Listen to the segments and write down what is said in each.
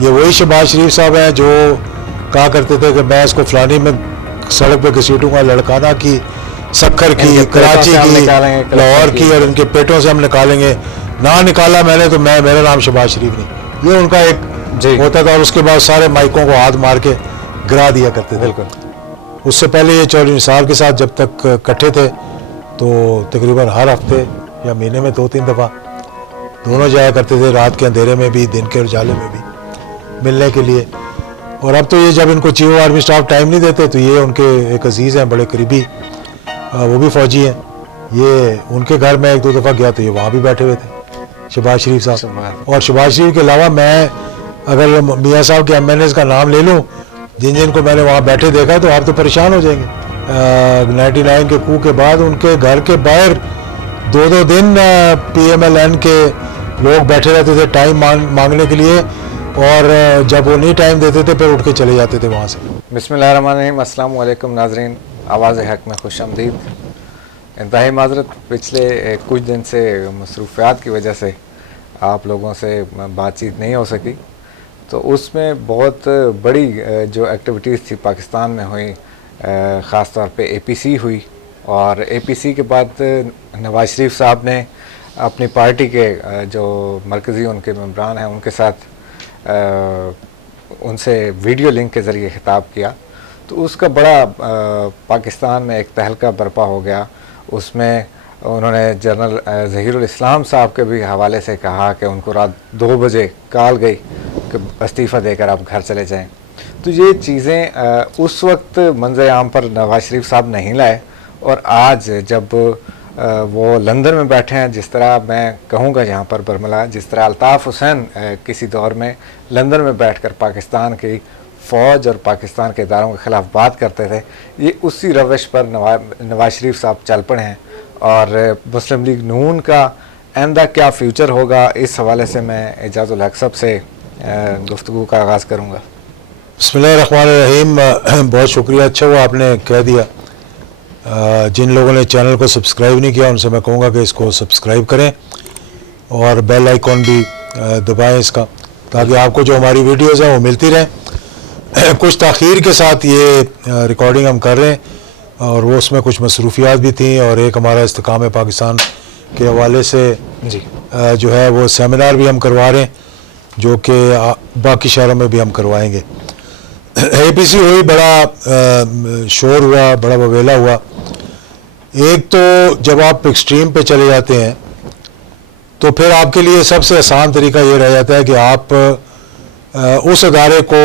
یہ وہی شہباز شریف صاحب ہیں جو کہا کرتے تھے کہ میں اس کو فلانی میں سڑک پہ گھسیٹوں گا، لڑکانہ کی، سکھر کی، کراچی کی، لاہور کی، اور ان کے پیٹوں سے ہم نکالیں گے. نہ نکالا میں نے تو میرا نام شہباز شریف نہیں. یہ ان کا ایک ہوتا تھا. اور اس کے بعد سارے مائکوں کو ہاتھ مار کے گرا دیا کرتے تھے. بالکل. اس سے پہلے یہ چودھری نثار کے ساتھ جب تک کٹھے تھے تو تقریباً ہر ہفتے یا مہینے میں 2-3 دفعہ دونوں جایا کرتے تھے، رات کے اندھیرے میں بھی، دن کے اجالے میں بھی، ملنے کے لیے. اور اب تو یہ جب ان کو chief of army staff time نہیں دیتے تو یہ ان کے ایک عزیز ہیں، بڑے قریبی، وہ بھی فوجی ہیں. یہ ان کے گھر میں 1-2 دفعہ گیا تو یہ وہاں بھی بیٹھے ہوئے تھے شہباز شریف صاحب. اور شہباز شریف کے علاوہ میں اگر میاں صاحب کے ایم این ایز کا نام لے لوں جن کو میں نے وہاں بیٹھے دیکھا تو آپ تو پریشان ہو جائیں گے. 99 کے کو کے بعد ان کے گھر کے باہر 2 دن پی ایم ایل این کے لوگ بیٹھے رہتے تھے ٹائم مانگنے کے لیے، اور جب وہ نہیں ٹائم دیتے تھے پھر اٹھ کے چلے جاتے تھے وہاں سے. بسم اللہ الرحمن الرحیم. السلام علیکم ناظرین، آواز حق میں خوش آمدید. انتہائی معذرت، پچھلے کچھ دن سے مصروفیات کی وجہ سے آپ لوگوں سے بات چیت نہیں ہو سکی. تو اس میں بہت بڑی جو ایکٹیویٹیز تھی پاکستان میں ہوئی، خاص طور پہ اے پی سی ہوئی. اور اے پی سی کے بعد نواز شریف صاحب نے اپنی پارٹی کے جو مرکزی ان کے ممبران ہیں ان کے ساتھ ان سے ویڈیو لنک کے ذریعے خطاب کیا. تو اس کا بڑا پاکستان میں ایک تہلکہ برپا ہو گیا. اس میں انہوں نے جنرل ظہیر الاسلام صاحب کے بھی حوالے سے کہا کہ ان کو رات 2 بجے کال گئی کہ استعفیٰ دے کر آپ گھر چلے جائیں. تو یہ چیزیں اس وقت منظر عام پر نواز شریف صاحب نہیں لائے، اور آج جب وہ لندن میں بیٹھے ہیں، جس طرح میں کہوں گا یہاں پر برملا، جس طرح الطاف حسین کسی دور میں لندن میں بیٹھ کر پاکستان کی فوج اور پاکستان کے اداروں کے خلاف بات کرتے تھے، یہ اسی روش پر نواز شریف صاحب چل پڑے ہیں. اور مسلم لیگ نون کا آئندہ کیا فیوچر ہوگا، اس حوالے سے میں اعجاز الحق صاحب سے گفتگو کا آغاز کروں گا. بسم اللہ الرحمن الرحیم. بہت شکریہ، اچھا ہوا آپ نے کہہ دیا. جن لوگوں نے چینل کو سبسکرائب نہیں کیا ان سے میں کہوں گا کہ اس کو سبسکرائب کریں اور بیل آئیکن بھی دبائیں اس کا، تاکہ آپ کو جو ہماری ویڈیوز ہیں وہ ملتی رہیں. کچھ تاخیر کے ساتھ یہ ریکارڈنگ ہم کر رہے ہیں، اور وہ اس میں کچھ مصروفیات بھی تھیں، اور ایک ہمارا استحکام پاکستان کے حوالے سے جو ہے وہ سیمینار بھی ہم کروا رہے ہیں، جو کہ باقی شہروں میں بھی ہم کروائیں گے. اے پی سی ہوئی، بڑا شور ہوا، بڑا وویلا ہوا. ایک تو جب آپ ایکسٹریم پہ چلے جاتے ہیں تو پھر آپ کے لیے سب سے آسان طریقہ یہ رہ جاتا ہے کہ آپ اس ادارے کو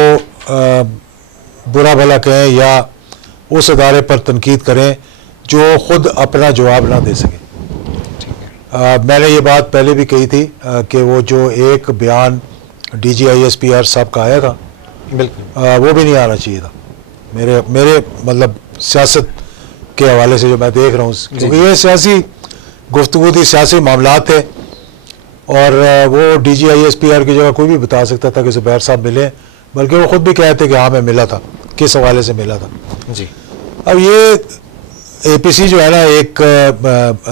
برا بھلا کہیں یا اس ادارے پر تنقید کریں جو خود اپنا جواب نہ دے سکے. میں نے یہ بات پہلے بھی کہی تھی کہ وہ جو ایک بیان D G I S P R صاحب کا آیا تھا، بالکل وہ بھی نہیں آنا چاہیے تھا میرے مطلب سیاست کے حوالے سے جو میں دیکھ رہا ہوں، کیونکہ یہ سیاسی گفتگو تھی، سیاسی معاملات تھے. اور وہ D G I S P R کی جگہ کوئی بھی بتا سکتا تھا کہ زبیر صاحب ملے، بلکہ وہ خود بھی کہتے کہ ہاں میں ملا تھا، کس حوالے سے ملا تھا. جی اب یہ اے پی سی جو ہے نا ایک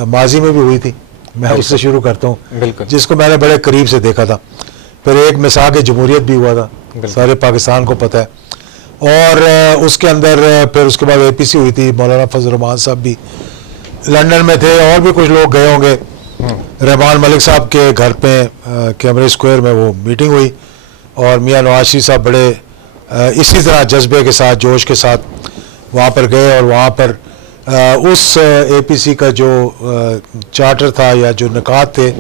ماضی میں بھی ہوئی تھی، میں اس سے شروع کرتا ہوں، بالکل، جس کو میں نے بڑے قریب سے دیکھا تھا. پھر ایک مساق جمہوریت بھی ہوا تھا، سارے پاکستان کو پتہ ہے. اور اس کے اندر پھر اس کے بعد اے پی سی ہوئی تھی، مولانا فضل الرحمان صاحب بھی لندن میں تھے، اور بھی کچھ لوگ گئے ہوں گے. رحمان ملک صاحب کے گھر پہ کیمرے اسکوائر میں وہ میٹنگ ہوئی، اور میاں نواز شریف صاحب بڑے اسی طرح جذبے کے ساتھ، جوش کے ساتھ وہاں پر گئے. اور وہاں پر اس اے پی سی کا جو چارٹر تھا یا جو نکات تھے،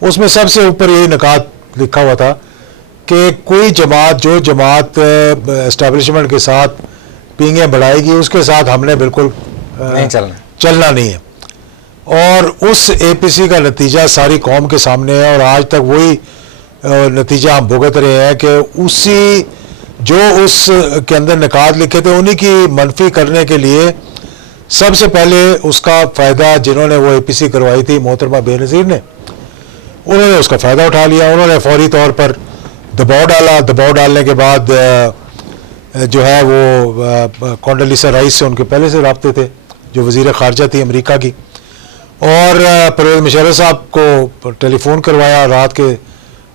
اس میں سب سے اوپر یہی نکات لکھا ہوا تھا کہ کوئی جماعت جو جماعت اسٹیبلشمنٹ کے ساتھ پینگیں بڑھائے گی اس کے ساتھ ہم نے بالکل چلنا نہیں ہے. اور اس اے پی سی کا نتیجہ ساری قوم کے سامنے ہے، اور آج تک وہی نتیجہ ہم بھگت رہے ہیں کہ اسی جو اس کے اندر نکات لکھے تھے انہی کی منفی کرنے کے لیے سب سے پہلے اس کا فائدہ جنہوں نے وہ اے پی سی کروائی تھی محترمہ بے نظیر نے، انہوں نے اس کا فائدہ اٹھا لیا. انہوں نے فوری طور پر دباؤ ڈالا. دباؤ ڈالنے کے بعد جو ہے وہ کونڈلیسا رائس سے ان کے پہلے سے رابطے تھے، جو وزیر خارجہ تھی امریکہ کی، اور پرویز مشرف صاحب کو ٹیلی فون کروایا رات کے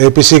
APC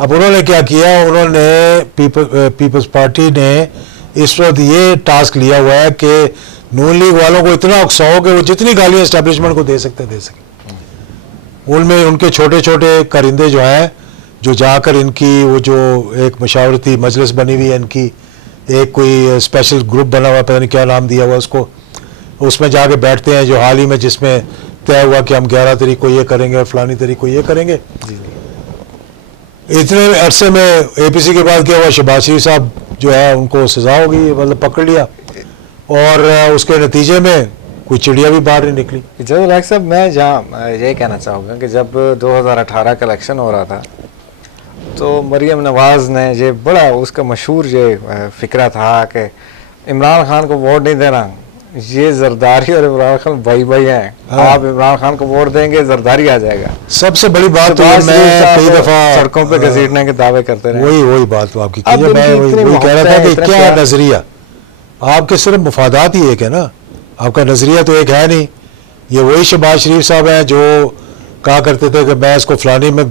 اب انہوں نے کیا کیا, انہوں نے پیپلز پارٹی نے اس وقت یہ ٹاسک لیا ہوا ہے کہ نون لیگ والوں کو اتنا اکساؤ کہ وہ جتنی گالیاں اسٹیبلشمنٹ کو دے سکیں. ان میں ان کے چھوٹے چھوٹے کرندے جو ہیں, جو جا کر ان کی وہ جو ایک مشاورتی مجلس بنی ہوئی ہے ان کی, ایک کوئی اسپیشل گروپ بنا ہوا ہے, پتہ نہیں کیا نام دیا ہوا اس کو, اس میں جا کے بیٹھتے ہیں, جو حال ہی میں جس میں طے ہوا کہ ہم 11 تاریخ کو یہ کریں گے اور فلانی تاریخ کو یہ کریں گے. اتنے عرصے میں اے پی سی کے بعد کیا ہوا, شہباز شریف صاحب جو ہے ان کو سزا ہو گئی, مطلب پکڑ لیا, اور اس کے نتیجے میں کوئی چڑیا بھی باہر نہیں نکلی. جب الگ صاحب میں جہاں یہ کہنا چاہوں گا کہ جب 2018 کا الیکشن ہو رہا تھا تو مریم نواز نے یہ بڑا اس کا مشہور یہ فکرہ تھا کہ عمران خان کو ووٹ نہیں دینا, یہ زرداری اور عمران خان بھائی بھائی ہیں, آپ عمران خان کو ووٹ دیں گے زرداری آ جائے گا. سب سے بڑی بات تو میں کئی دفعہ سڑکوں پہ گھسیٹنے کے دعوے کرتے رہے. وہی بات تو آپ کی میں وہی کہہ رہا تھا کہ کیا نظریہ, آپ کے صرف مفادات ہی ایک ہے نا, آپ کا نظریہ تو ایک ہے نہیں. یہ وہی شہباز شریف صاحب ہیں جو کہا کرتے تھے کہ میں اس کو فلانی میں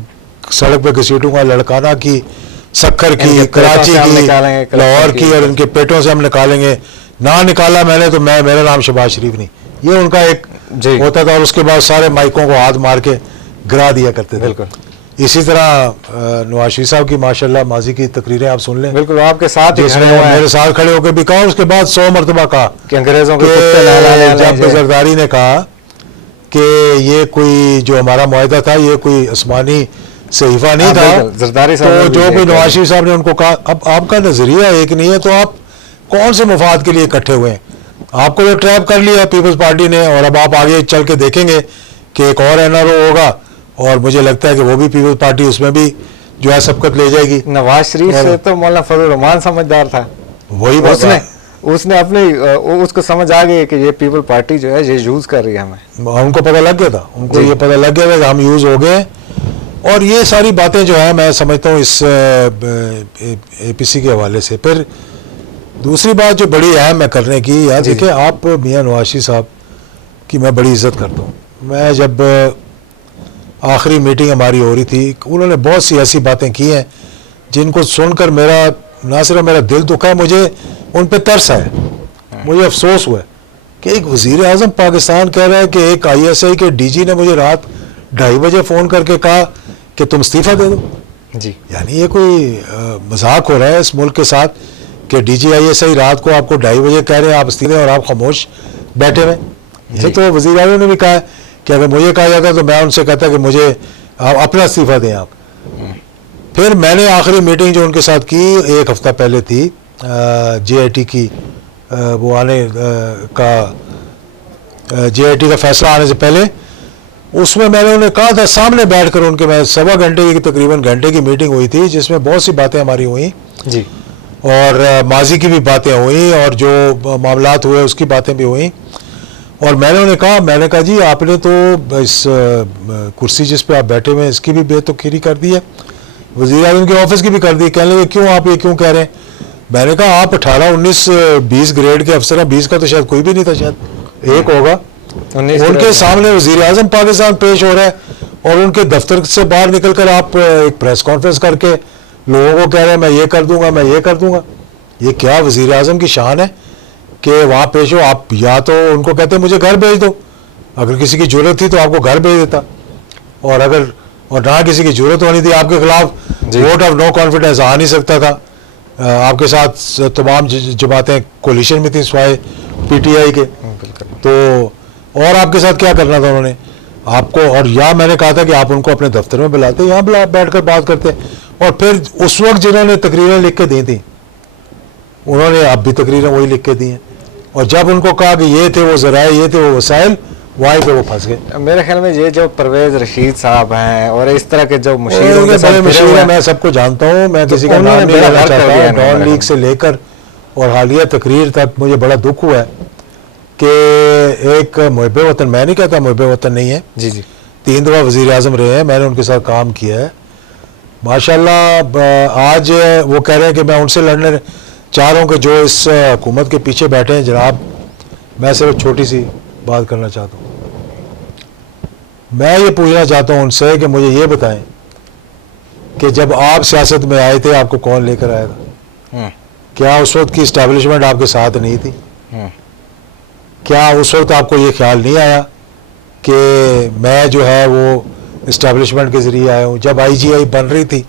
سڑک پہ گھسیٹوں گا, لڑکانہ کی, سکھر کی, کراچی کی, لاہور کی, اور ان کے پیٹوں سے ہم نکالیں گے. نہ نکالا میں نے تو میرا نام شہباز شریف نہیں, یہ ان کا ایک ہوتا تھا. اور اس کے بعد سارے مائکوں کو ہاتھ مار کے گرا دیا کرتے تھے. بالکل اسی طرح نواز شریف صاحب کی ماشاءاللہ ماضی کی تقریریں آپ سن لیں, بالکل آپ کے ساتھ میرے ساتھ کھڑے ہو کے بھی کہا, اس کے بعد 100 مرتبہ کہا کہ انگریزوں کے جب زرداری نے کہا کہ یہ کوئی جو ہمارا معاہدہ تھا یہ کوئی آسمانی صحیفہ نہیں تھا, تو جو بھی نواز شریف صاحب نے ان کو کہا. اب آپ کا نظریہ ایک نہیں ہے تو آپ کون سے مفاد کے لیے اکٹھے ہوئے ہیں؟ آپ کو جو ٹریپ کر لیا پیپلز پارٹی نے, اور اب آپ آگے چل کے دیکھیں گے کہ ایک اور این آر او ہوگا, اور مجھے لگتا ہے کہ وہ بھی پیپلز پارٹی اس میں بھی جو ہے سبقت لے جائے گی. نواز شریف سے تو مولانا فضل الرحمان سمجھدار تھا, وہی بات اس نے اپنی اس کو سمجھ آ گئی کہ یہ پیپل پارٹی جو ہے یہ یوز کر رہی ہے ہمیں. ان کو پتہ لگ گیا تھا, ان کو یہ پتہ لگ گیا تھا کہ ہم یوز ہو گئے. اور یہ ساری باتیں جو ہیں میں سمجھتا ہوں اس اے پی سی کے حوالے سے. پھر دوسری بات جو بڑی اہم ہے کرنے کی, یاد دیکھیں آپ میاں نواز شریف صاحب کی میں بڑی عزت کرتا ہوں. میں جب آخری میٹنگ ہماری ہو رہی تھی, انہوں نے بہت سی ایسی باتیں کی ہیں جن کو سن کر میرا نہ صرف میرا دل دکھا ہے, مجھے ان پہ ترس ہے, مجھے افسوس ہوا ہے کہ ایک وزیر اعظم پاکستان کہہ رہا ہے کہ ایک آئی ایس آئی کے ڈی جی نے مجھے رات 2:30 بجے فون کر کے کہا کہ تم استعفیٰ دے دو. یعنی یہ کوئی مذاق ہو رہا ہے اس ملک کے ساتھ کہ D G I S I رات کو آپ کو 2:30 بجے کہہ رہے ہیں آپ استعفے اور آپ خاموش بیٹھے ہوئے. یہ تو وزیر اعظم نے بھی کہا ہے کہ اگر مجھے کہا جاتا تو میں ان سے کہتا کہ مجھے اپنا استعفیٰ دیں آپ. پھر میں نے آخری میٹنگ جو ان کے ساتھ کی 1 ہفتہ پہلے تھی, جے آئی ٹی کی وہ آنے کا جے آئی ٹی کا فیصلہ آنے سے پہلے, اس میں میں نے انہیں کہا تھا سامنے بیٹھ کر ان کے, میں 1.25 گھنٹے کی تقریباً گھنٹے کی میٹنگ ہوئی تھی جس میں بہت سی باتیں ہماری ہوئیں جی, اور ماضی کی بھی باتیں ہوئیں اور جو معاملات ہوئے اس کی باتیں بھی ہوئیں. اور میں نے انہیں کہا, میں نے کہا جی آپ نے تو اس کرسی جس پہ آپ بیٹھے ہوئے ہیں اس کی بھی بے توقیری کر دی ہے, وزیر اعظم کے آفس کی بھی کر دی. کہنے لگے کیوں آپ یہ کیوں کہہ رہے ہیں؟ میں نے کہا آپ 18 19 20 گریڈ کے افسر ہیں, 20 کا تو شاید کوئی بھی نہیں تھا, شاید ایک ہوگا. ان کے سامنے وزیر اعظم پاکستان پیش ہو رہا ہے اور ان کے دفتر سے باہر نکل کر آپ ایک پریس کانفرنس کر کے لوگوں کو کہہ رہے ہیں میں یہ کر دوں گا, میں یہ کر دوں گا. یہ کیا وزیر اعظم کی شان ہے کہ وہاں پیش ہو؟ آپ یا تو ان کو کہتے مجھے گھر بھیج دو, اگر کسی کی ضرورت تھی تو آپ کو گھر بھیج دیتا, اور اگر اور نہ کسی کی ضرورت ہونی تھی آپ کے خلاف ووٹ آف نو کانفیڈنس آ نہیں سکتا تھا. آپ کے ساتھ تمام جماعتیں کولیشن میں تھیں سوائے پی ٹی آئی کے, تو اور آپ کے ساتھ کیا کرنا تھا انہوں نے آپ کو. اور یا میں نے کہا تھا کہ آپ ان کو اپنے دفتر میں بلاتے, یہاں بیٹھ کر بات کرتے. اور پھر اس وقت جنہوں نے تقریریں لکھ کے دی تھیں انہوں نے اب بھی تقریریں وہی لکھ کے دی ہیں, اور جب ان کو کہا کہ یہ تھے وہ ذرائع, یہ تھے وہ وسائل, وہیں پہ وہ پھنس گئے. میرے خیال میں یہ جو پرویز رشید صاحب ہیں اور اس طرح کے جو بڑے مشیر ہیں, میں سب کو جانتا ہوں, میں کسی کا نام نہیں لینا چاہتا ہوں. ڈان لیگ سے لے کر اور حالیہ تقریر تک مجھے بڑا دکھ ہوا ہے کہ ایک محب وطن, میں نہیں کہتا محب وطن نہیں ہے, جی جی 3 دفعہ وزیر اعظم رہے ہیں, میں نے ان کے ساتھ کام کیا ہے ماشاءاللہ. آج وہ کہہ رہے ہیں کہ میں ان سے لڑنے چاہ رہا ہوں کہ جو اس حکومت کے پیچھے بیٹھے ہیں. جناب میں صرف چھوٹی سی بات کرنا چاہتا ہوں, میں یہ پوچھنا چاہتا ہوں ان سے کہ مجھے یہ بتائیں کہ جب آپ سیاست میں آئے تھے آپ کو کون لے کر آیا تھا؟ کیا اس وقت کی اسٹیبلشمنٹ آپ کے ساتھ نہیں تھی؟ کیا اس وقت آپ کو یہ خیال نہیں آیا کہ میں جو ہے وہ اسٹیبلشمنٹ کے ذریعے آیا ہوں؟ جب آئی جی آئی بن رہی تھی،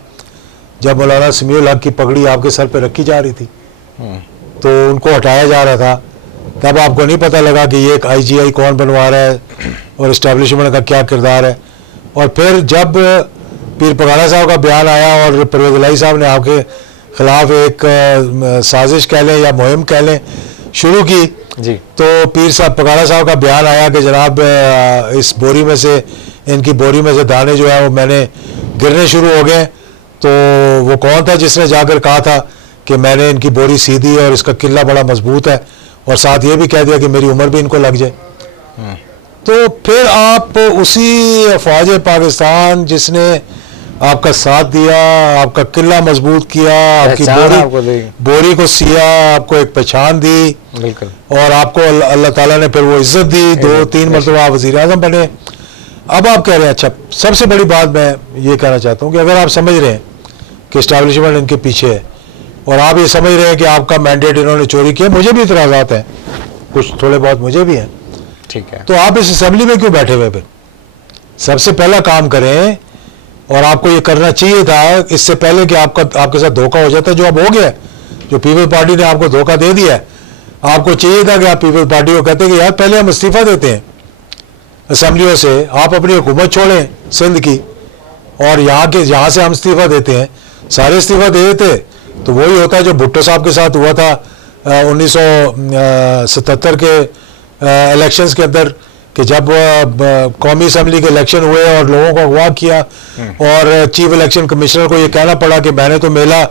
جب مولانا سمیع الحق کی پگڑی آپ کے سر پہ رکھی جا رہی تھی تو ان کو ہٹایا جا رہا تھا، تب آپ کو نہیں پتہ لگا کہ یہ ایک آئی جی آئی کون بنوا رہا ہے اور اسٹیبلشمنٹ کا کیا کردار ہے؟ اور پھر جب پیر پگاڑا صاحب کا بیان آیا اور پرویز الہی صاحب نے آپ کے خلاف ایک سازش کہہ لیں یا مہم کہہ لیں شروع کی، جی، تو پیر صاحب پگاڑا صاحب کا بیان آیا کہ جناب اس بوری میں سے، ان کی بوری میں سے دانے جو ہے وہ میں نے گرنے شروع ہو گئے. تو وہ کون تھا جس نے جا کر کہا تھا کہ میں نے ان کی بوری سیدھی اور اس کا قلعہ بڑا مضبوط ہے، اور ساتھ یہ بھی کہہ دیا کہ میری عمر بھی ان کو لگ جائے؟ تو پھر آپ اسی افواج پاکستان جس نے آپ کا ساتھ دیا، آپ کا قلعہ مضبوط کیا، آپ کی بوری کو سیا، آپ کو ایک پہچان دی، بالکل، اور آپ کو اللہ تعالیٰ نے پھر وہ عزت دی، 2-3 مرتبہ آپ وزیر اعظم بنے. اب آپ کہہ رہے ہیں، اچھا سب سے بڑی بات میں یہ کہنا چاہتا ہوں کہ اگر آپ سمجھ رہے ہیں کہ اسٹیبلشمنٹ ان کے پیچھے ہے اور آپ یہ سمجھ رہے ہیں کہ آپ کا مینڈیٹ انہوں نے چوری کیا، مجھے بھی اعتراضات ہیں، کچھ تھوڑے بہت مجھے بھی ہیں، ٹھیک ہے، تو آپ اس اسمبلی میں کیوں بیٹھے ہوئے؟ پھر سب سے پہلا کام کریں، اور آپ کو یہ کرنا چاہیے تھا اس سے پہلے کہ آپ کے ساتھ دھوکہ ہو جاتا، جو اب ہو گیا، جو پیپل پارٹی نے آپ کو دھوکہ دے دیا ہے. آپ کو چاہیے تھا کہ آپ پیپل پارٹی کو کہتے کہ یار پہلے ہم استعفیٰ دیتے ہیں اسمبلیوں سے، آپ اپنی حکومت چھوڑیں سندھ کی، اور یہاں سے ہم استعفیٰ دیتے ہیں، سارے استعفیٰ دے دیتے تو وہی ہوتا جو بھٹو صاحب کے ساتھ ہوا تھا 1977 کے الیکشنز کے اندر، کہ جب قومی اسمبلی کے الیکشن ہوئے اور لوگوں کو اغوا کیا اور چیف الیکشن کمشنر کو یہ کہنا پڑا کہ میں نے تو میلہ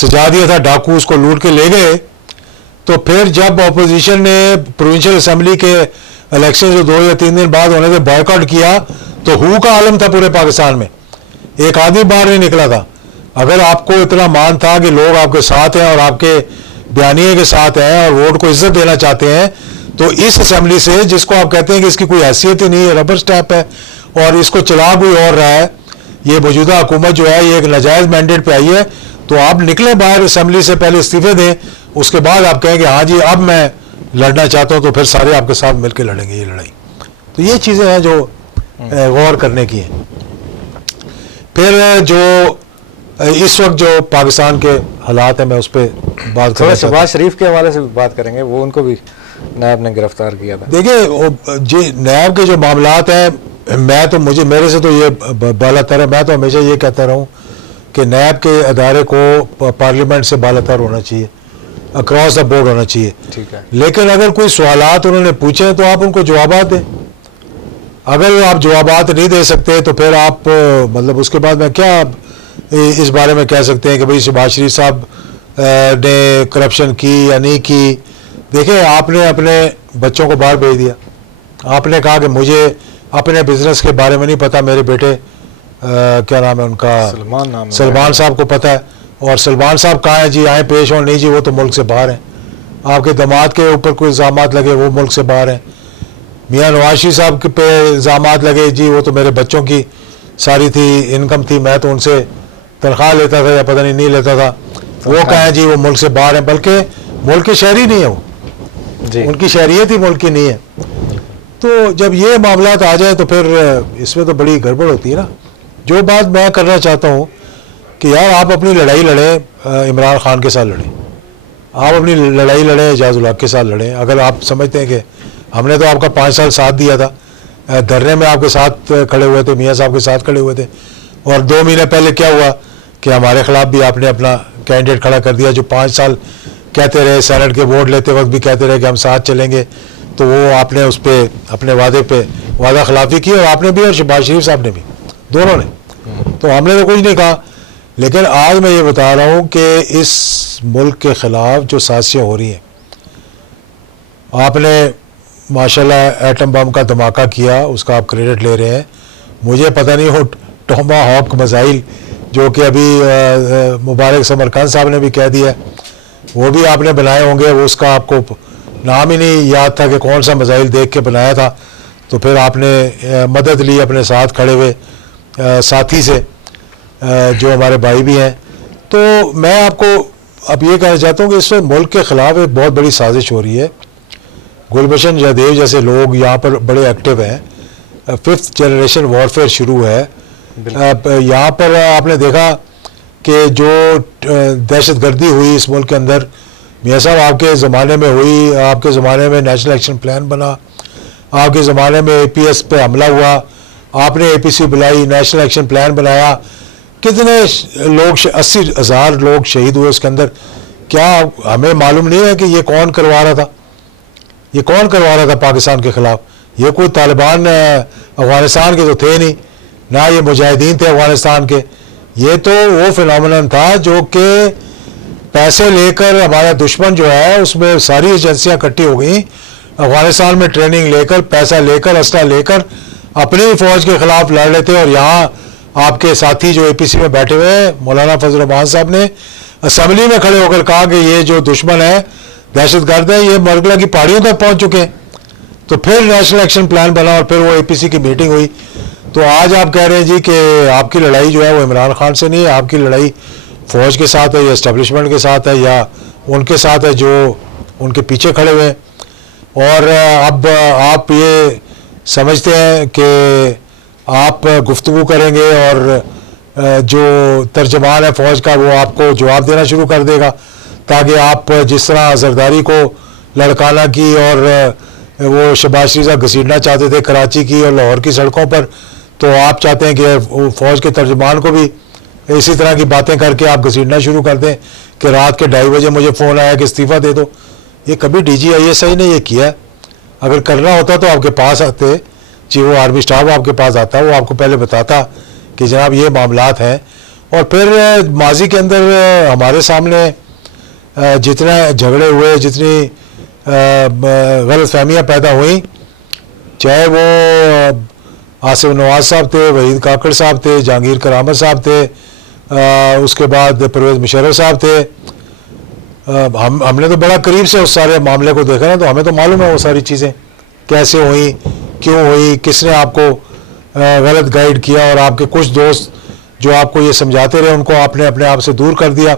سجا دیا تھا، ڈاکو اس کو لوٹ کے لے گئے. تو پھر جب اپوزیشن نے پروونشل اسمبلی کے الیکشن جو 2 یا 3 دن بعد ہونے سے بائیکاٹ کیا تو ہو کا عالم تھا پورے پاکستان میں، ایک آدمی باہر نہیں نکلا تھا. اگر آپ کو اتنا مان تھا کہ لوگ آپ کے ساتھ ہیں اور آپ کے بیانیے کے ساتھ ہیں اور ووٹ کو عزت دینا چاہتے ہیں، تو اس اسمبلی سے جس کو آپ کہتے ہیں کہ اس کی کوئی حیثیت ہی نہیں ہے، ربر سٹیپ ہے اور اس کو چلا کوئی اور رہا ہے، یہ موجودہ حکومت جو ہے یہ ایک ناجائز مینڈیٹ پہ آئی ہے، تو آپ نکلیں باہر اسمبلی سے، پہلے استعفے دیں، اس کے بعد آپ کہیں کہ ہاں جی اب میں لڑنا چاہتا ہوں، تو پھر سارے آپ کے ساتھ مل کے لڑیں گے یہ لڑائی. تو یہ چیزیں ہیں جو غور کرنے کی ہیں. پھر جو اس وقت جو پاکستان کے حالات ہیں میں اس پہ بات کرنا چاہتا ہوں. شہباز شریف کے حوالے سے بھی بات کریں گے، وہ ان کو بھی نیب نے گرفتار کیا تھا. دیکھیں جی نیب کے جو معاملات ہیں، میرے سے تو یہ بالا تر ہے، میں تو ہمیشہ یہ کہتا رہا ہوں کہ نیب کے ادارے کو پارلیمنٹ سے بالا تر ہونا چاہیے، اکراس دا بورڈ ہونا چاہیے. ٹھیک ہے، لیکن اگر کوئی سوالات انہوں نے پوچھے تو آپ ان کو جوابات دیں. اگر آپ جوابات نہیں دے سکتے تو پھر آپ مطلب اس کے بعد میں کیا اس بارے میں کہہ سکتے ہیں کہ بھئی شہباز شریف صاحب نے کرپشن کی یا نہیں کی. دیکھیں آپ نے اپنے بچوں کو باہر بھیج دیا، آپ نے کہا کہ مجھے اپنے بزنس کے بارے میں نہیں پتہ، میرے بیٹے کیا نام ہے ان کا، سلمان صاحب کو پتہ ہے. اور سلمان صاحب کہاں ہیں جی، آئیں پیش ہوں، نہیں جی وہ تو ملک سے باہر ہیں. آپ کے داماد کے اوپر کوئی الزامات لگے، وہ ملک سے باہر ہیں. میاں نواز شریف صاحب پہ الزامات لگے، جی وہ تو میرے بچوں کی ساری تھی انکم تھی، میں تو ان سے تنخواہ لیتا تھا یا پتہ نہیں لیتا تھا، وہ کہیں جی وہ ملک سے باہر ہیں، بلکہ ملک کے شہری نہیں ہیں وہ، ان کی شہریت ہی ملک کی نہیں ہے. تو جب یہ معاملات آ جائیں تو پھر اس میں تو بڑی گڑبڑ ہوتی ہے نا. جو بات میں کرنا چاہتا ہوں کہ یار آپ اپنی لڑائی لڑیں عمران خان کے ساتھ لڑیں، آپ اپنی لڑائی لڑیں اعجاز الحق کے ساتھ لڑیں. اگر آپ سمجھتے ہیں کہ ہم نے تو آپ کا 5 سال ساتھ دیا تھا، دھرنے میں آپ کے ساتھ کھڑے ہوئے تھے، میاں صاحب کے ساتھ کھڑے ہوئے تھے، اور 2 مہینے پہلے کیا ہوا کہ ہمارے خلاف بھی آپ نے اپنا کینڈیڈیٹ کھڑا کر دیا، جو 5 سال کہتے رہے، سینٹ کے ووٹ لیتے وقت بھی کہتے رہے کہ ہم ساتھ چلیں گے. تو وہ آپ نے اس پہ اپنے وعدے پہ وعدہ خلافی کی، اور آپ نے بھی اور شہباز شریف صاحب نے بھی، دونوں نے. تو ہم نے تو کچھ نہیں کہا. لیکن آج میں یہ بتا رہا ہوں کہ اس ملک کے خلاف جو سازشیں ہو رہی ہیں، آپ نے ماشاءاللہ ایٹم بم کا دھماکہ کیا، اس کا آپ کریڈٹ لے رہے ہیں. مجھے پتہ نہیں ہو ٹوما ہاک میزائل جو کہ ابھی مبارک سمرقند صاحب نے بھی کہہ دیا، وہ بھی آپ نے بنائے ہوں گے، وہ اس کا آپ کو نام ہی نہیں یاد تھا کہ کون سا میزائل دیکھ کے بنایا تھا. تو پھر آپ نے مدد لی اپنے ساتھ کھڑے ہوئے ساتھی سے. جو ہمارے بھائی بھی ہیں. تو میں آپ کو اب یہ کہنا چاہتا ہوں کہ اس میں ملک کے خلاف ایک بہت بڑی سازش ہو رہی ہے. گلبشن جادیو جیسے لوگ یہاں پر بڑے ایکٹیو ہیں. 5th جنریشن وارفیئر شروع ہے. یہاں پر آپ نے دیکھا کہ جو دہشت گردی ہوئی اس ملک کے اندر، میاں صاحب آپ کے زمانے میں ہوئی، آپ کے زمانے میں نیشنل ایکشن پلان بنا، آپ کے زمانے میں APS پہ حملہ ہوا، آپ نے APC بلائی، نیشنل ایکشن پلان بنایا، کتنے لوگ 80,000 لوگ شہید ہوئے اس کے اندر. کیا ہمیں معلوم نہیں ہے کہ یہ کون کروا رہا تھا؟ یہ کون کروا رہا تھا پاکستان کے خلاف؟ یہ کوئی طالبان افغانستان کے تو تھے نہیں، نہ یہ مجاہدین تھے افغانستان کے. یہ تو وہ فنامنن تھا جو کہ پیسے لے کر ہمارا دشمن جو ہے اس میں ساری ایجنسیاں اکٹھی ہو گئیں، افغانستان میں ٹریننگ لے کر، پیسہ لے کر، اسلحہ لے کر اپنی ہی فوج کے خلاف لڑ رہے تھے. اور یہاں آپ کے ساتھی جو APC میں بیٹھے ہوئے ہیں مولانا فضل الرحمان صاحب نے اسمبلی میں کھڑے ہو کر کہا کہ یہ جو دشمن ہے دہشت گرد ہے، یہ مرگلا کی پہاڑیوں تک پہنچ چکے ہیں. تو پھر نیشنل ایکشن پلان بنا اور پھر وہ APC کی میٹنگ ہوئی. تو آج آپ کہہ رہے ہیں جی کہ آپ کی لڑائی جو ہے وہ عمران خان سے نہیں ہے، آپ کی لڑائی فوج کے ساتھ ہے یا اسٹیبلشمنٹ کے ساتھ ہے یا ان کے ساتھ ہے جو ان کے پیچھے کھڑے ہوئے ہیں. اور اب آپ یہ سمجھتے ہیں کہ آپ گفتگو کریں گے اور جو ترجمان ہے فوج کا وہ آپ کو جواب دینا شروع کر دے گا، تاکہ آپ جس طرح زرداری کو لڑکانہ کی اور وہ شہباز شریف صاحب گھسیٹنا چاہتے تھے کراچی کی اور لاہور کی سڑکوں پر، تو آپ چاہتے ہیں کہ فوج کے ترجمان کو بھی اسی طرح کی باتیں کر کے آپ گھسیٹنا شروع کر دیں کہ رات کے 2:30 بجے مجھے فون آیا کہ استعفیٰ دے دو. یہ کبھی DGISI نے یہ کیا؟ اگر کرنا ہوتا تو آپ کے پاس آتے، چیف آرمی اسٹاف آپ کے پاس آتا، وہ آپ کو پہلے بتاتا کہ جناب یہ معاملات ہیں. اور پھر ماضی کے اندر ہمارے سامنے جتنے جھگڑے ہوئے، جتنی غلط فہمیاں پیدا ہوئیں، چاہے وہ آصف نواز صاحب تھے، وحید کاکڑ صاحب تھے، جہانگیر کرامت صاحب تھے، اس کے بعد پرویز مشرف صاحب تھے. ہم نے تو بڑا قریب سے اس سارے معاملے کو دیکھا نا، تو ہمیں تو معلوم ہے وہ ساری چیزیں کیسے ہوئیں، کیوں ہوئی، کس نے آپ کو غلط گائیڈ کیا، اور آپ کے کچھ دوست جو آپ کو یہ سمجھاتے رہے ان کو آپ نے اپنے آپ سے دور کر دیا،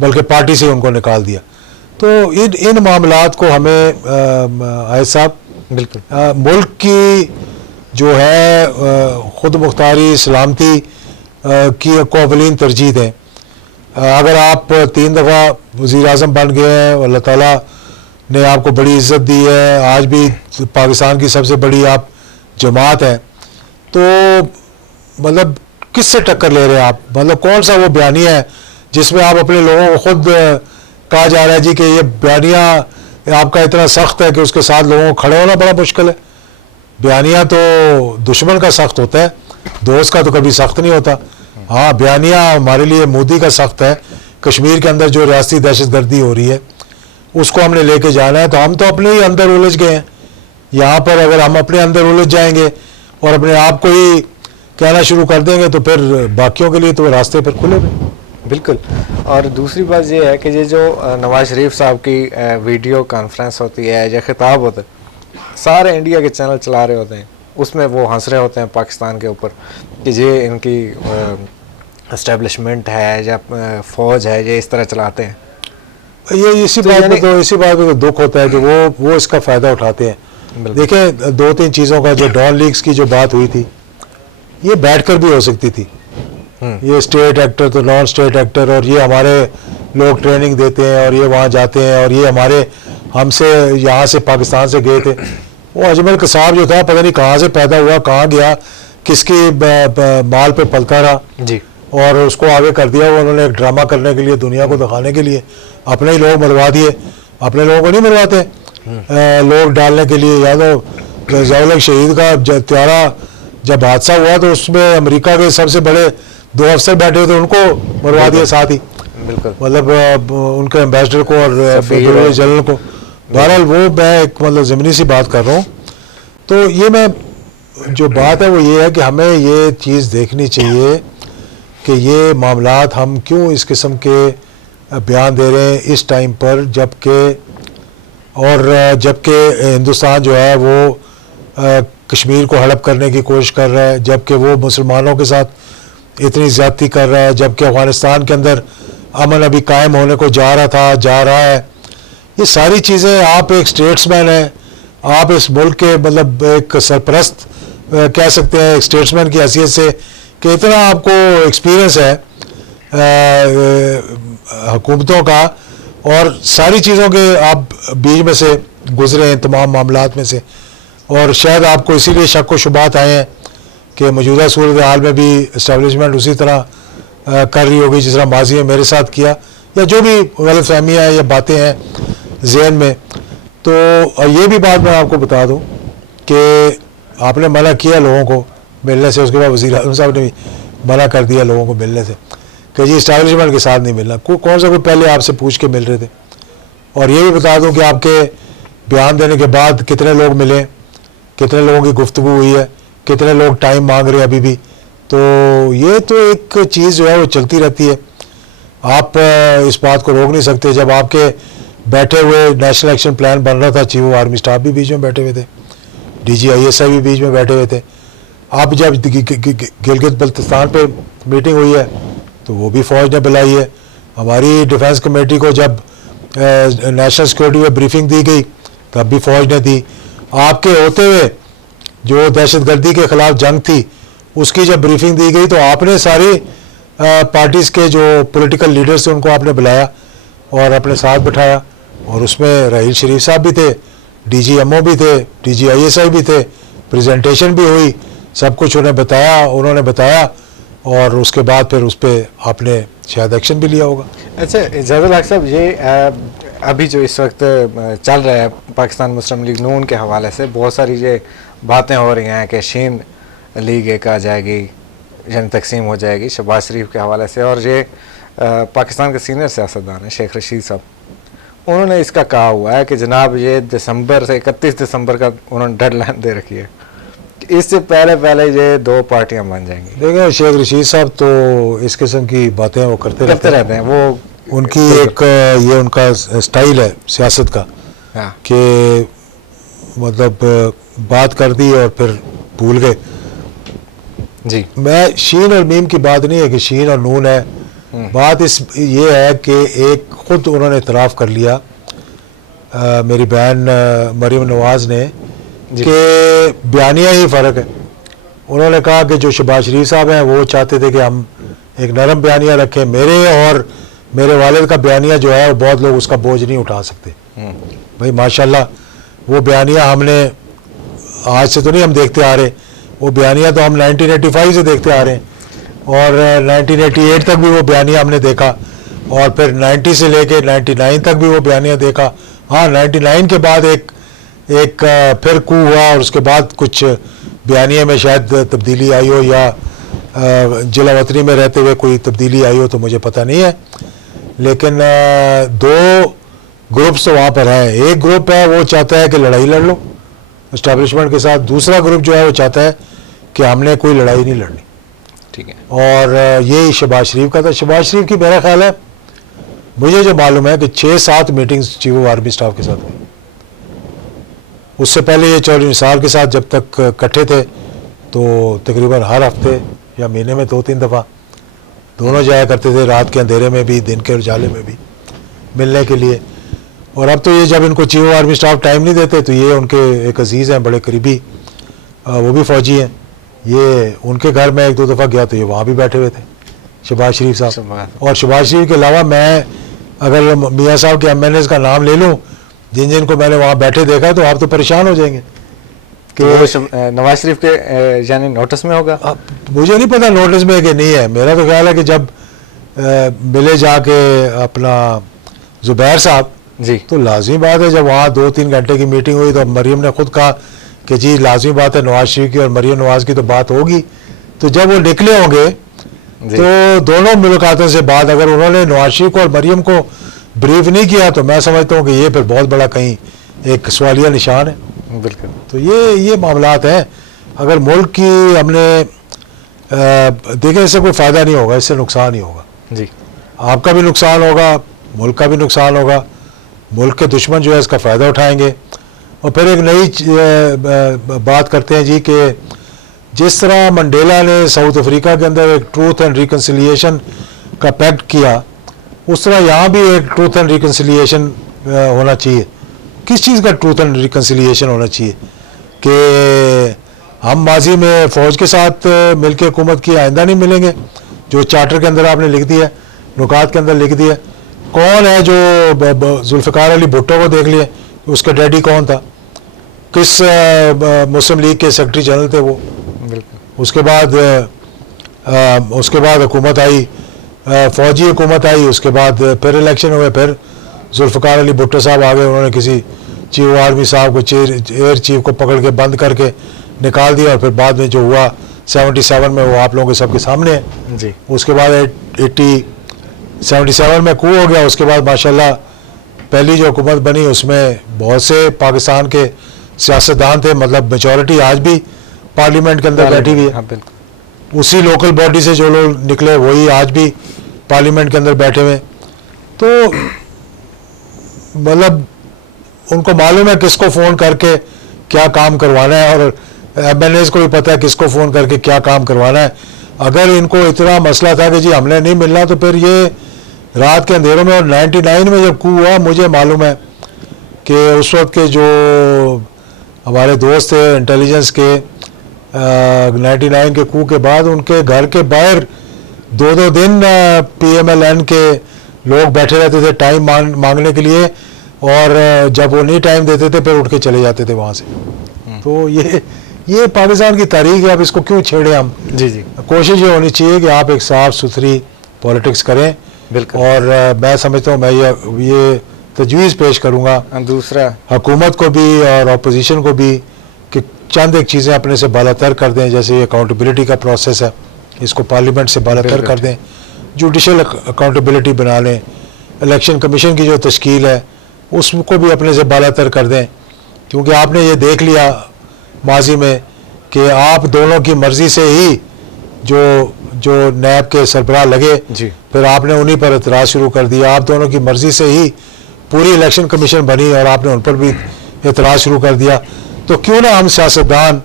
بلکہ پارٹی سے ان کو نکال دیا. تو ان معاملات کو ہمیں عائد صاحب بالکل ملک کی جو ہے خود مختاری، سلامتی کی کو اولین ترجیح دیں. اگر آپ 3 دفعہ وزیر اعظم بن گئے ہیں، اللہ تعالیٰ نے آپ کو بڑی عزت دی ہے، آج بھی پاکستان کی سب سے بڑی آپ جماعت ہے، تو مطلب کس سے ٹکر لے رہے ہیں آپ؟ مطلب کون سا وہ بیانیہ ہے جس میں آپ اپنے لوگوں کو خود کہا جا رہا ہے جی کہ یہ بیانیہ آپ کا اتنا سخت ہے کہ اس کے ساتھ لوگوں کو کھڑے ہونا بڑا مشکل ہے. بیانیہ تو دشمن کا سخت ہوتا ہے، دوست کا تو کبھی سخت نہیں ہوتا. ہاں بیانیہ ہمارے لیے مودی کا سخت ہے. کشمیر کے اندر جو ریاستی دہشت گردی ہو رہی ہے اس کو ہم نے لے کے جانا ہے، تو ہم تو اپنے ہی اندر الجھ گئے ہیں. یہاں پر اگر ہم اپنے اندر الجھ جائیں گے اور اپنے آپ کو ہی کہنا شروع کر دیں گے تو پھر باقیوں کے لیے تو راستے پھر کھلے ہوئے. بالکل. اور دوسری بات یہ ہے کہ یہ جو نواز شریف صاحب کی ویڈیو کانفرنس ہوتی ہے یا خطاب ہوتا ہے، سارے انڈیا کے چینل چلا رہے ہوتے ہیں، اس میں وہ ہنس رہے ہوتے ہیں پاکستان کے اوپر کہ یہ ان کی اسٹیبلشمنٹ ہے یا فوج ہے، یہ اس طرح چلاتے ہیں. یہ اسی بات پہ تو دکھ ہوتا ہے کہ وہ اس کا فائدہ اٹھاتے ہیں. دیکھیں 2-3 چیزوں کا، جو ڈان لیگز کی جو بات ہوئی تھی یہ بیٹھ کر بھی ہو سکتی تھی. یہ اسٹیٹ ایکٹر تو نان اسٹیٹ ایکٹر، اور یہ ہمارے لوگ ٹریننگ دیتے ہیں اور یہ وہاں جاتے ہیں، اور یہ ہم سے یہاں سے پاکستان سے گئے تھے. وہ اجمل قصاب جو تھا پتہ نہیں کہاں سے پیدا ہوا، کہاں گیا، کس کی مال پہ پلتا رہا جی، اور اس کو آگے کر دیا. انہوں نے ایک ڈرامہ کرنے کے لیے، دنیا کو دکھانے کے لیے اپنے ہی لوگ مروا دیے. اپنے لوگوں کو نہیں مرواتے، لوگ ڈالنے کے لیے. یاد ہو ضیاء الحق شہید کا طیارہ جب حادثہ ہوا تو اس میں امریکہ کے سب سے بڑے 2 افسر بیٹھے ہوئے تھے، ان کو مروا دیا ساتھ ہی. بالکل. مطلب ان کے ایمبیسڈر کو اور جنرل کو. بہرحال وہ میں ایک مطلب ضمنی سی بات کر رہا ہوں. تو یہ میں جو بات ہے وہ یہ ہے کہ ہمیں یہ چیز دیکھنی چاہیے کہ یہ معاملات ہم کیوں اس قسم کے بیان دے رہے ہیں اس ٹائم پر، جبکہ ہندوستان جو ہے وہ کشمیر کو ہڑپ کرنے کی کوشش کر رہا ہے، جبکہ وہ مسلمانوں کے ساتھ اتنی زیادتی کر رہا ہے، جبکہ افغانستان کے اندر امن ابھی قائم ہونے کو جا رہا تھا، جا رہا ہے. یہ ساری چیزیں، آپ ایک اسٹیٹس مین ہیں، آپ اس ملک کے مطلب ایک سرپرست کہہ سکتے ہیں ایک اسٹیٹس مین کی حیثیت سے، کہ اتنا آپ کو ایکسپیرئنس ہے حکومتوں کا، اور ساری چیزوں کے آپ بیچ میں سے گزرے ہیں، تمام معاملات میں سے. اور شاید آپ کو اسی لیے شک و شبہات آئے ہیں کہ موجودہ صورتحال میں بھی اسٹیبلشمنٹ اسی طرح کر رہی ہوگی جس طرح ماضی میں میرے ساتھ کیا، یا جو بھی غلط فہمیاں ہیں یا باتیں ہیں ذہن میں. تو یہ بھی بات میں آپ کو بتا دوں کہ آپ نے منع کیا لوگوں کو ملنے سے، اس کے بعد وزیر اعظم صاحب نے بھی منع کر دیا لوگوں کو ملنے سے کہ جی اسٹیبلشمنٹ کے ساتھ نہیں ملنا. کون سا کوئی پہلے آپ سے پوچھ کے مل رہے تھے. اور یہ بھی بتا دوں کہ آپ کے بیان دینے کے بعد کتنے لوگ ملے، کتنے لوگوں کی گفتگو ہوئی ہے، کتنے لوگ ٹائم مانگ رہے ہیں ابھی بھی. تو یہ تو ایک چیز جو ہے وہ چلتی رہتی ہے، آپ اس بات کو روک نہیں سکتے. جب آپ کے بیٹھے ہوئے نیشنل ایکشن پلان بن رہا تھا، چیف آف آرمی اسٹاف بھی بیچ میں بیٹھے ہوئے تھے، D G I S I بھی بیچ میں بیٹھے ہوئے تھے. اب جب گلگت بلتستان پہ میٹنگ ہوئی ہے تو وہ بھی فوج نے بلائی ہے. ہماری ڈیفنس کمیٹی کو جب نیشنل سیکورٹی میں بریفنگ دی گئی تب بھی فوج نے دی. آپ کے ہوتے ہوئے جو دہشت گردی کے خلاف جنگ تھی اس کی جب بریفنگ دی گئی تو آپ نے ساری پارٹیز کے جو پولیٹیکل لیڈرز تھے ان کو آپ نے بلایا اور اپنے ساتھ بٹھایا، اور اس میں راحیل شریف صاحب بھی تھے، ڈی جی ایم او بھی تھے، D G I S I بھی تھے، پریزنٹیشن بھی ہوئی، سب کچھ انہوں نے بتایا، اور اس کے بعد پھر اس پہ آپ نے شاید ایکشن بھی لیا ہوگا. اچھا جاوید الحق صاحب، یہ ابھی جو اس وقت چل رہا ہے پاکستان مسلم لیگ نون کے حوالے سے بہت ساری یہ باتیں ہو رہی ہیں کہ شین لیگ ایک آ جائے گی، یعنی تقسیم ہو جائے گی شہباز شریف کے حوالے سے. اور یہ پاکستان کے سینئر سیاستدان ہیں شیخ رشید صاحب، انہوں نے اس کا کہا ہوا ہے کہ جناب یہ دسمبر سے 31 دسمبر کا انہوں نے ڈیڈ لائن دے رکھی ہے، اس سے پہلے یہ دو پارٹیاں بن جائیں گی. دیکھیں شیخ رشید صاحب تو اس قسم کی باتیں وہ کرتے رہتے ہیں. وہ ان کی ایک یہ ان کا سٹائل ہے سیاست کا کہ مطلب بات کر دی اور پھر بھول گئے. جی میں شین اور میم کی بات نہیں ہے کہ شین اور نون ہے، بات یہ ہے کہ ایک خود انہوں نے اعتراف کر لیا میری بہن مریم نواز نے کہ بیانیہ ہی فرق ہے. انہوں نے کہا کہ جو شہباز شریف صاحب ہیں وہ چاہتے تھے کہ ہم ایک نرم بیانیہ رکھیں، میرے اور میرے والد کا بیانیہ جو ہے وہ بہت لوگ اس کا بوجھ نہیں اٹھا سکتے. بھائی ماشاءاللہ وہ بیانیہ ہم نے آج سے تو نہیں ہم دیکھتے آ رہے، وہ بیانیہ تو ہم 1985 سے دیکھتے آ رہے ہیں، اور 1988 تک بھی وہ بیانیہ ہم نے دیکھا، اور پھر 90 سے لے کے 99 تک بھی وہ بیانیہ دیکھا. ہاں 99 کے بعد ایک پھر کو ہوا، اور اس کے بعد کچھ بیانیہ میں شاید تبدیلی آئی ہو، یا جلا وطنی میں رہتے ہوئے کوئی تبدیلی آئی ہو تو مجھے پتہ نہیں ہے. لیکن دو گروپس تو وہاں پر ہیں. ایک گروپ ہے وہ چاہتا ہے کہ لڑائی لڑ لو اسٹیبلشمنٹ کے ساتھ، دوسرا گروپ جو ہے وہ چاہتا ہے کہ ہم نے کوئی لڑائی نہیں لڑنی. ٹھیک ہے. اور یہی شہباز شریف کا تھا. شہباز شریف کی میرا خیال ہے، مجھے جو معلوم ہے کہ 6-7 meetings chief of army staff کے ساتھ ہوئی. اس سے پہلے یہ چودھری نثار کے ساتھ جب تک اکٹھے تھے تو تقریباً ہر ہفتے یا مہینے میں 2-3 دفعہ دونوں جایا کرتے تھے، رات کے اندھیرے میں بھی دن کے اجالے میں بھی ملنے کے لیے. اور اب تو یہ جب ان کو chief of army staff time نہیں دیتے تو یہ ان کے ایک عزیز ہیں بڑے قریبی، وہ بھی فوجی ہیں، یہ ان کے گھر میں 1-2 دفعہ گیا تو یہ وہاں بھی بیٹھے ہوئے تھے شہباز شریف صاحب. اور شہباز شریف کے علاوہ میں اگر میاں صاحب کے ایم این ایز کا نام لے لوں جن کو میں نے وہاں بیٹھے دیکھا تو آپ تو پریشان ہو جائیں گے کہ نواز شریف کے یعنی نوٹس میں ہوگا. مجھے نہیں پتا نوٹس میں کہ نہیں ہے. میرا تو خیال ہے کہ جب ملے جا کے اپنا زبیر صاحب جی تو لازمی بات ہے جب وہاں 2-3 گھنٹے کی میٹنگ ہوئی تو مریم نے خود کہا کہ جی لازمی بات ہے نواز شریف کی اور مریم نواز کی تو بات ہوگی. تو جب وہ نکلے ہوں گے تو دونوں ملاقاتوں سے بعد اگر انہوں نے نواز شریف کو اور مریم کو بریف نہیں کیا تو میں سمجھتا ہوں کہ یہ پھر بہت بڑا کہیں ایک سوالیہ نشان ہے. بالکل. تو یہ معاملات ہیں. اگر ملک کی ہم نے دیکھیں اس سے کوئی فائدہ نہیں ہوگا، اس سے نقصان ہی ہوگا. جی آپ کا بھی نقصان ہوگا، ملک کا بھی نقصان ہوگا. ملک کے دشمن جو ہے اس کا فائدہ اٹھائیں گے. اور پھر ایک نئی بات کرتے ہیں جی کہ جس طرح منڈیلا نے ساؤتھ افریقہ کے اندر ایک ٹروتھ اینڈ ریکنسیلیشن کا پیکٹ کیا، اس طرح یہاں بھی ایک ٹروتھ اینڈ ریکنسیلیشن ہونا چاہیے. کس چیز کا ٹروتھ اینڈ ریکنسیلیشن ہونا چاہیے؟ کہ ہم ماضی میں فوج کے ساتھ مل کے حکومت کی، آئندہ نہیں ملیں گے. جو چارٹر کے اندر آپ نے لکھ دیا، نکات کے اندر لکھ دیا. کون ہے جو ذوالفقار علی بھٹو کو دیکھ لیے، اس کا ڈیڈی کون تھا، کس مسلم لیگ کے سیکرٹری جنرل تھے وہ. اس کے بعد حکومت آئی، فوجی حکومت آئی، اس کے بعد پھر الیکشن ہوئے، پھر ذوالفقار علی بھٹو صاحب آ گئے. انہوں نے کسی چیف آرمی صاحب کو، ایئر چیف کو پکڑ کے بند کر کے نکال دیا، اور پھر بعد میں جو ہوا 77 میں وہ آپ لوگوں کے سب کے سامنے ہے. جی. اس کے بعد 77 میں کو ہو گیا. اس کے بعد ماشاءاللہ پہلی جو حکومت بنی اس میں بہت سے پاکستان کے سیاستدان تھے، مطلب میجورٹی آج بھی پارلیمنٹ کے اندر بیٹھی ہوئی ہے. اسی لوکل باڈی سے جو لوگ نکلے وہی آج بھی پارلیمنٹ کے اندر بیٹھے ہوئے. تو مطلب ان کو معلوم ہے کس کو فون کر کے کیا کام کروانا ہے، اور ایم ایل ایز کو بھی پتہ ہے کس کو فون کر کے کیا کام کروانا ہے. اگر ان کو اتنا مسئلہ تھا کہ جی ہم نے نہیں ملنا، تو پھر یہ رات کے اندھیروں میں، اور 99 میں جب کو ہوا، مجھے معلوم ہے کہ اس وقت کے جو ہمارے دوست تھے انٹیلیجنس کے، 99 کے کو کے بعد ان کے گھر کے باہر 2 دن پی ایم ایل این کے لوگ بیٹھے رہتے تھے ٹائم مانگنے کے لیے، اور جب وہ نہیں ٹائم دیتے تھے پھر اٹھ کے چلے جاتے تھے وہاں سے. تو یہ پاکستان کی تاریخ ہے. اب اس کو کیوں چھیڑے ہم؟ جی. کوشش یہ ہونی چاہیے کہ آپ ایک صاف ستھری پولیٹکس کریں. بالکل. اور میں سمجھتا ہوں، میں یہ تجویز پیش کروں گا دوسرا حکومت کو بھی اور اپوزیشن کو بھی، کہ چند ایک چیزیں اپنے سے بالا تر کر دیں. جیسے یہ اکاؤنٹیبلٹی کا پروسیس ہے، اس کو پارلیمنٹ سے بالا تر کر دیں. جوڈیشل اکاؤنٹیبلٹی بنا لیں. الیکشن کمیشن کی جو تشکیل ہے اس کو بھی اپنے سے بالا تر کر دیں. کیونکہ آپ نے یہ دیکھ لیا ماضی میں کہ آپ دونوں کی مرضی سے ہی جو نیب کے سربراہ لگے، جی، پھر آپ نے انہی پر اعتراض شروع کر دیا. آپ دونوں کی مرضی سے ہی پوری الیکشن کمیشن بنی اور آپ نے ان پر بھی اعتراض شروع کر دیا. تو کیوں نہ ہم سیاستدان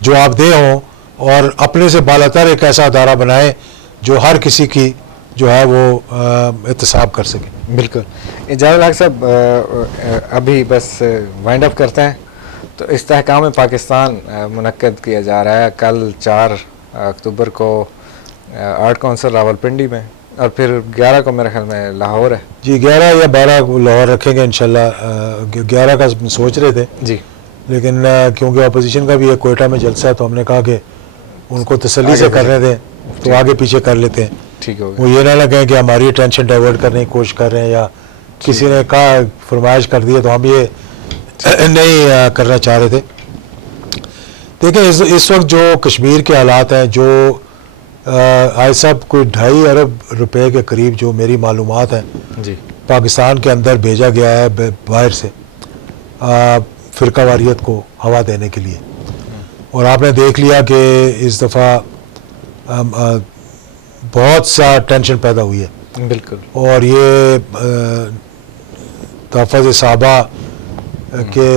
جو آپ دے ہوں اور اپنے سے بالا تر ایک ایسا ادارہ بنائیں جو ہر کسی کی جو ہے وہ احتساب کر سکے. بالکل. اجازت الحق صاحب، ابھی بس وائنڈ اپ کرتے ہیں. تو استحکام پاکستان منعقد کیا جا رہا ہے کل 4 اکتوبر کو آرٹ کونسل راولپنڈی میں، اور پھر 11 کو میرے خیال میں لاہور ہے. جی 11 یا 12 کو لاہور رکھیں گے انشاءاللہ. 11 کا سوچ رہے تھے جی، لیکن کیونکہ اپوزیشن کا بھی ایک کوئٹہ میں جلسہ ہے تو ہم نے کہا کہ ان کو تسلی سے کرنے دیں، تو آگے پیچھے کر لیتے ہیں. ٹھیک ہوگا. وہ یہ نہ لگیں کہ ہماری اٹینشن ڈائیورٹ کرنے کی کوشش کر رہے ہیں، یا کسی نے کہا فرمائش کر دی ہے تو ہم یہ نہیں کرنا چاہ رہے تھے. دیکھیں اس وقت جو کشمیر کے حالات ہیں، جو آج صاحب کوئی 2.5 ارب روپے کے قریب جو میری معلومات ہیں جی، پاکستان کے اندر بھیجا گیا ہے باہر سے فرقہ واریت کو ہوا دینے کے لیے. اور آپ نے دیکھ لیا کہ اس دفعہ بہت سا ٹینشن پیدا ہوئی ہے. بالکل. اور یہ تحفظ صحابہ کے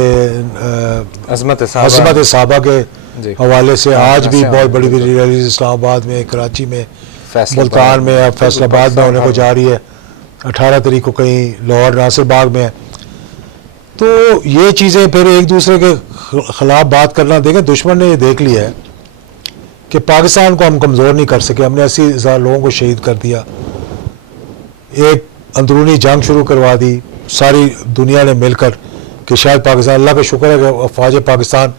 عظمت صحابہ کے جی، حوالے سے آج بھی بہت بڑی بڑی ریلیز اسلام آباد میں، کراچی میں، ملتان میں، اب فیصل آباد میں ہونے کو جا رہی ہے. 18 تاریخ کو کہیں لاہور ناصر باغ میں ہے. تو یہ چیزیں پھر ایک دوسرے کے خلاف بات کرنا، دیکھیں دشمن نے یہ دیکھ لیا ہے کہ پاکستان کو ہم کمزور نہیں کر سکے. ہم نے 80,000 لوگوں کو شہید کر دیا، ایک اندرونی جنگ شروع کروا دی ساری دنیا نے مل کر کہ شاید پاکستان، اللہ کا شکر ہے کہ افواج پاکستان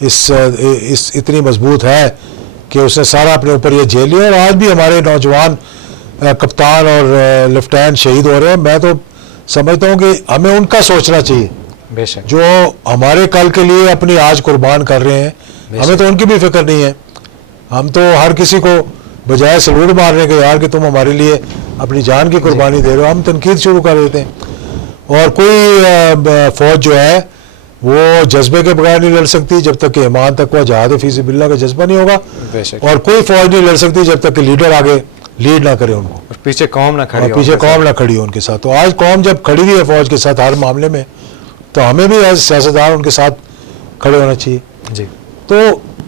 اس اتنی مضبوط ہے کہ اس نے سارا اپنے اوپر یہ جھیل لیا. اور آج بھی ہمارے نوجوان کپتان اور لیفٹیننٹ شہید ہو رہے ہیں. میں تو سمجھتا ہوں کہ ہمیں ان کا سوچنا چاہیے بے شک، جو ہمارے کل کے لیے اپنی آج قربان کر رہے ہیں. ہمیں تو ان کی بھی فکر نہیں ہے. ہم تو ہر کسی کو بجائے سلوٹ مارنے کے یار کہ تم ہمارے لیے اپنی جان کی قربانی دے رہے ہو، ہم تنقید شروع کر دیتے ہیں. اور کوئی فوج جو ہے وہ جذبے کے بغیر نہیں لڑ سکتی جب تک کہ ایمان تقویٰ جہاد فی سبیل اللہ کا جذبہ نہیں ہوگا. بے شک. اور کوئی فوج نہیں لڑ سکتی جب تک کہ لیڈر آگے لیڈ نہ کرے ان کو، اور پیچھے قوم نہ کھڑی ہو. پیچھے قوم نہ کھڑی ہو ان کے ساتھ. تو آج قوم جب کھڑی ہوئی ہے فوج کے ساتھ ہر معاملے میں، تو ہمیں بھی ایز سیاستدان ان کے ساتھ کھڑے ہونا چاہیے. جی. تو